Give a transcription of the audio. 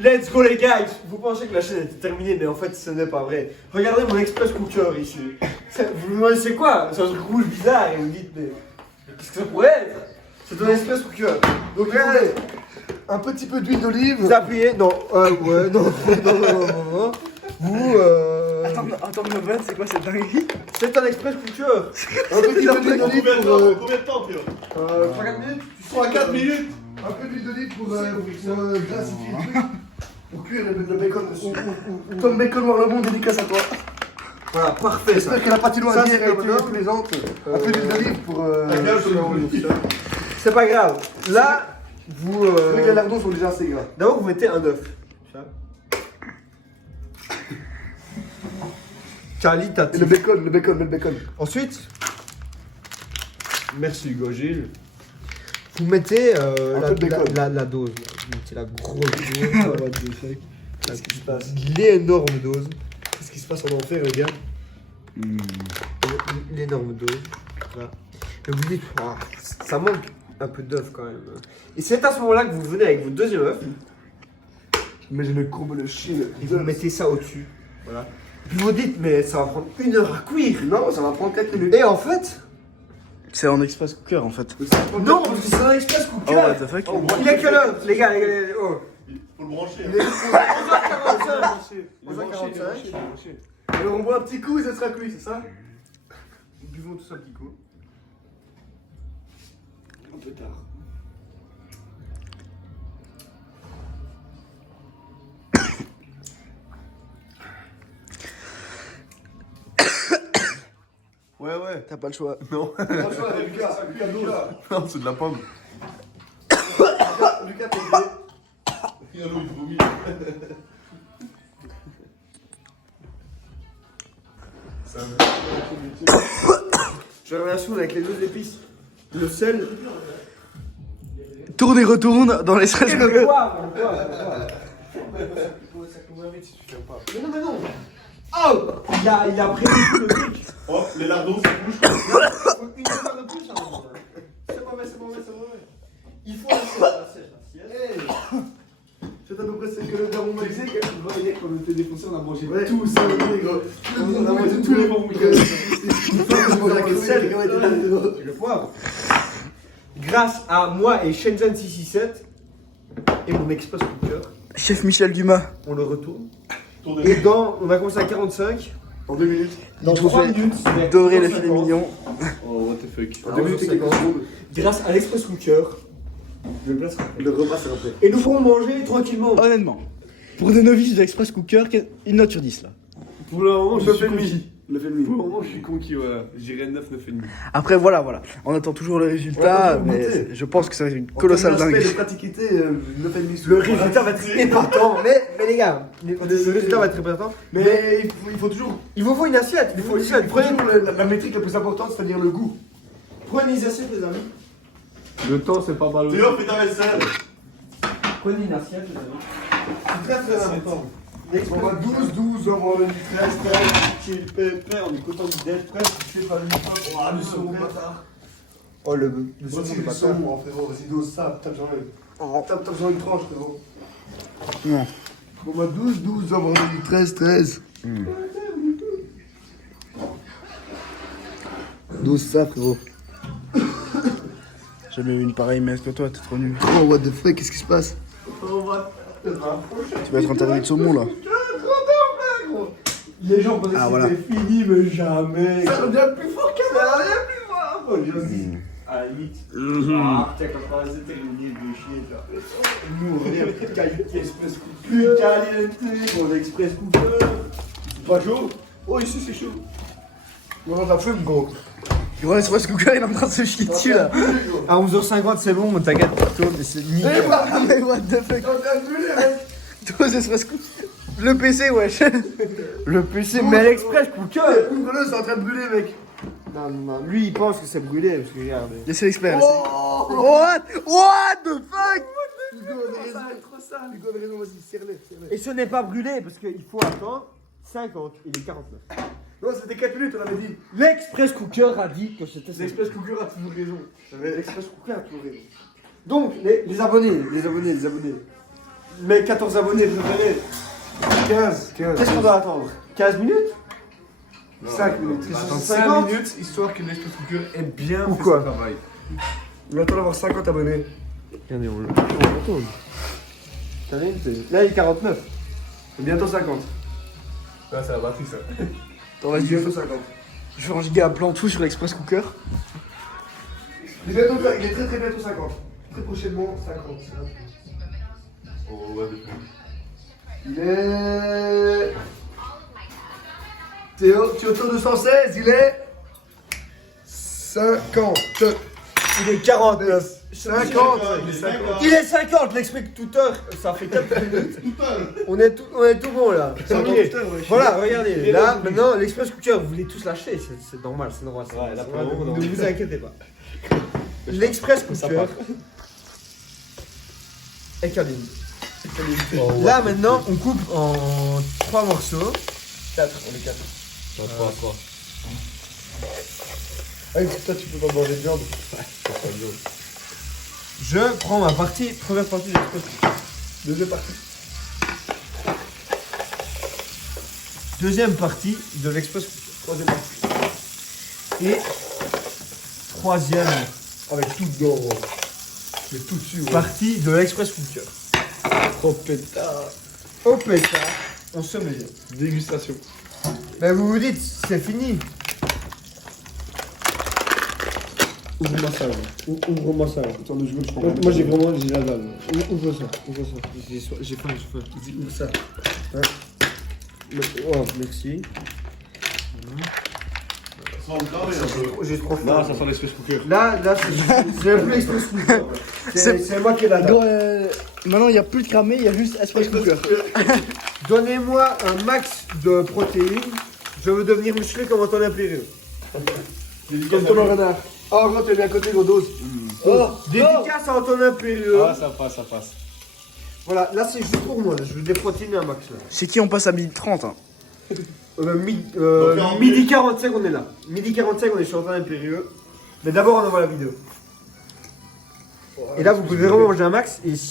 Let's go les gars. Vous pensez que la chaîne était terminée, mais en fait ce n'est pas vrai. Regardez mon express cooker ici. Vous me demandez c'est quoi? C'est un truc rouge bizarre et vous me dites mais qu'est-ce que ça pourrait être? C'est un express cooker. Donc regardez, Un petit peu d'huile d'olive. vous appuyez, non, ouais, non. Vous Attends, Novan, c'est quoi cette dinguerie? c'est un express cooker. Un petit peu d'huile d'olive pour. Combien de temps, Pierre 3-4 minutes. 3-4 minutes. Un peu d'huile d'olive pour glacifier le truc. Pour cuire le bacon dessus. Tom Bacon Noir le Monde, dédicace à toi. Voilà, parfait ça. J'espère que la patinoire Ça, a bien c'est été maintenant. plaisante. Un peu d'huile d'olive pour. C'est pas grave. Là, vous. Les lardons sont déjà assez gras. D'abord, vous mettez un œuf. Qualitatif. Et le bacon. Ensuite, merci Hugo Gilles. Vous mettez peu de bacon. la dose. Vous mettez la grosse dose. Qu'est-ce qui se passe? L'énorme dose. Qu'est-ce qui se passe en enfer, les gars? L'énorme dose. Voilà. Et vous dites, ah, ça manque un peu d'œuf quand même. Et c'est à ce moment-là que vous venez avec votre deuxième œuf. Mais j'ai le courbe, le chien. Et vous mettez ça au-dessus. Voilà. Puis vous dites, mais ça va prendre 1 heure à cuire. Non, ça va prendre 4 minutes. Et en fait, C'est en express cooker en fait. non, parce que c'est un express Oh, cooker. what the fuck? Il est quelle heure, les gars, oh. Faut le brancher. Il est 11h45. 11h45. Alors on boit un petit coup et ça sera cuit, c'est ça? Buvons tous un petit coup. Un peu tard. Ouais. T'as pas le choix. Non. Franchement, Lucas, Non, c'est de la pomme. Lucas, t'es gré. Il y a l'eau, il vomit. Je reviens souvent avec les deux épices. Le sel Tourne et retourne dans l'express et le cooker. poivre. Mais non. Oh, il a prévu tout le truc. Oh, les lardons, ça bouge. Une heure de plus, hein. C'est mauvais. Il faut l'assiette. C'est à peu près ce que le daron m'a dit. Quand on était défoncé, on a mangé Ouais. tout ça, gros. On a mangé tous les bons. Le poivre. Grâce à moi et Shenzhen 667 et mon express cooker, Chef Michel Dumas. on le retourne. Tour de Et on a commencé à 45. En 2 minutes. Dans Il faut 3 faire minutes, dorer le filet mignon. Oh, what the fuck. En 2 minutes et quelques secondes. Grâce à l'express cooker, je le placerai. Le repas, c'est après. Et nous pourrons manger tranquillement. Honnêtement, pour des novices de l'express cooker, une note sur 10 là. Pour le moment, Le fait le mi. Le fait le mi. Pour le moment, je suis conquis, voilà. J'irai 9,5. Après voilà. On attend toujours le résultat, On attend toujours mais le goûter. je pense que ça va être une colossale En termes d'aspect dingue. de praticité, le fait le mi. Le résultat va être épatant. Mais les gars, le résultat va être épatant. Mais il faut toujours. Il vous faut une assiette. Il faut une assiette. Prenez la métrique la plus importante, c'est-à-dire le goût. Prenez une assiette, les amis. Le temps, c'est pas mal. Théo, fais ta vaisselle. Prenez une assiette, les amis. C'est très important. On va 12, on va le 13, Chill, pépère, on est content du déj, prêt. je sais pas, le son, bâtard. Oh, le son, Vas-y, le le bâtard. son, mon frérot, vas-y, dose ça, tape sur un. Tape sur une tranche, frérot. Non. On va 12, on va le 13. 12 ça, frérot. J'ai jamais eu une pareille messe que toi, t'es trop nul. Oh, what the fuck, qu'est-ce qui se passe? Tu vas être interdit de saumon là. Les gens pensaient Ah, que voilà. c'était fini, mais jamais. Ça revient plus fort qu'elle a rien plus fort. Oh, je dis. À la limite. Ah, putain, quand on c'était terminé de chier, là. Nous, on est qualité express cooker. Qualité, mon express cooker. Pas chaud? Oh, ici, c'est chaud. Non, ça fume, gros. Ouais, l'express cooker il est en train de se chier dessus là. À 11h50, c'est bon, t'inquiète, plutôt, mais c'est nickel. Mais what the fuck. Toi, l'express cooker. Le PC, wesh. Le PC, mais l'express cooker. Ouvre-le, c'est en train de brûler, mec. Non, lui, il pense que c'est brûlé, parce que regarde. Laissez l'expert. What the fuck. Hugo avait raison, vas-y, serre-les. Et ce n'est pas brûlé, parce qu'il faut attendre 50, il est 49. Non, c'était 4 minutes, on avait dit. L'express cooker a dit que c'était L'Express Cooker a toujours raison. L'express cooker a toujours raison. Donc, les abonnés. Mes 14 abonnés préférés. 15. Qu'est-ce qu'on doit attendre? 15 minutes? 5 minutes. Ils sont Attends 50. 5 minutes, histoire que l'express cooker ait bien Ou fait quoi son travail. On attend d'avoir 50 abonnés. Regardez, on retourne. T'as vu, là, il est 49. Bientôt 50. Là, c'est la batterie, ça. Attends, vas-y, Bientôt 50. je vais ranger un plan tout sur l'express cooker. Il est très très bientôt 50. Très prochainement 50. Oh, ouais, depuis. Il est. Théo, tu es autour de 116, il est. 50. Il est 49. 50. Il est 50, l'expectateur. Ça fait 4 minutes. On est tout bon là. Ok. Voilà, regardez. Là, maintenant, l'express cooker, vous voulez tous lâcher. C'est normal, c'est normal. Ouais, là, Voilà, pour le moment, ne non. vous inquiétez pas. L'express cooker est câline. Là, maintenant, on coupe en 3 morceaux. 4, on est 4. 3. Ah, putain, tu peux pas manger de viande. Je prends ma partie, première partie de l'express cooker. Deuxième partie. Deuxième partie de l'express cooker. Troisième partie. Et troisième Avec tout dedans, gros. Mais tout dessus, gros. partie de l'express cooker. Oh pétard. Au pétard, on se met. Dégustation. Mais vous vous dites, c'est fini. Ouvre-moi ça, ouvre-moi ça. Attends, 2 secondes, je prends. Moi j'ai vraiment, j'ai la dalle. Ouvre ça, j'ai faim, Vas-y, ouvre ça. Hein. Oh, merci. J'ai trop Non, faim. ça sent l'express cooker. Là, c'est plus l'express cooker. C'est moi qui ai la dalle. Gros, maintenant, il n'y a plus de cramé, il y a juste express cooker. Donnez-moi un max de protéines. Je veux devenir musclé comme Antonin Péreux. Comme Thomas Renard. Oh, gros, t'es bien à côté, gros dose. Oh, Dédicace à Antonin Péreux. Ah, ça passe, ça passe. Voilà, là c'est juste pour moi. Je veux des protéines un max. Là. C'est qui on passe à 12h30 hein. Midi 45, on est là. Midi 45, on est sur Antonin Péreux. Mais d'abord, on envoie la vidéo. Et là, vous pouvez vraiment manger un max. Et si